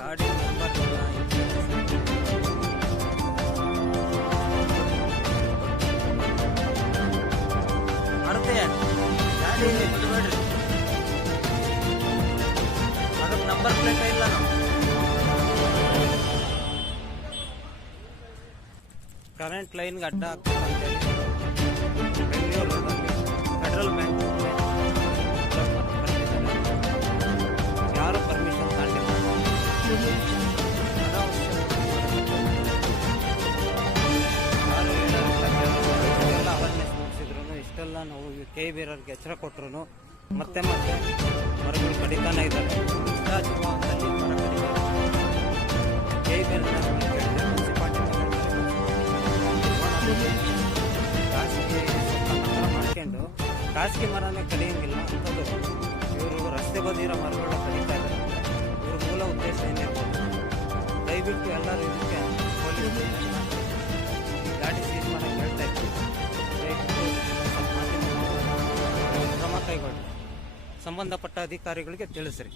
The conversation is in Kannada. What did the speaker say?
ಗಾಡಿ ನಂಬರ್ ಮಾರುತಿ ಗಾಡಿ ಬಿಡಬೇಡ್ರಿ, ಅದಕ್ಕೆ ನಂಬರ್ ಪ್ಲೇಟ್ ಇಲ್ಲ. ಕರೆಂಟ್ ಲೈನ್ಗೆ ಅಡ್ಡ ಹಾಕ್ಬೇಕಂತೇಳಿ ಬೆಂಗಳೂರು ಫೆಡರಲ್ ಬ್ಯಾಂಕ್ ಯಾರು ಪರ್ಮಿಷನ್ ತಗೊಂಡಿಲ್ಲ. ಎಲ್ಲ ಅವೇರ್ನೆಸ್ ಮೂಡಿಸಿದ್ರು, ಇಷ್ಟೆಲ್ಲ ನಾವು ಕೈ ಬೇರೆಯವ್ರಿಗೆ ಎಚ್ಚರ ಕೊಟ್ಟರು ಮತ್ತೆ ಮತ್ತೆ ಮರಗಳು ಕಡಿತಾನೆ ಇದ್ದಾರೆ. ಜೀವನದಲ್ಲಿ ಮರ ಕಡಿತಾರೆ. ಕೈ ಬೇರೆ ಮುನ್ಸಿಪಾಲ್ಟಿ ಖಾಸಗಿ ನಗರ ಮಾಡ್ಕೊಂಡು ಖಾಸಗಿ ಮರನೇ ಕಡಿಯಂಗಿಲ್ಲ ಅಂತದ್ದು. ಇವರು ರಸ್ತೆ ಬದಿರೋ ಮರಗಳನ್ನ ಕಡಿತಾ ಇದ್ದಾರೆ. ಇವ್ರ ಮೂಲ ಉದ್ದೇಶ ಏನಿರ್ಬೋದು? ದಯವಿಟ್ಟು ಎಲ್ಲರೂ ಇದಕ್ಕೆ ಪೊಲೀಸ್ ಈ ಗಾಡಿ ಸೀಸ್ ಮಾಡಕ್ಕೆ ಹೇಳ್ತಾ ಇದ್ರು. ಕ್ರಮ ಕೈಗೊಳ್ಳಿ, ಸಂಬಂಧಪಟ್ಟ ಅಧಿಕಾರಿಗಳಿಗೆ ತಿಳಿಸ್ರಿ.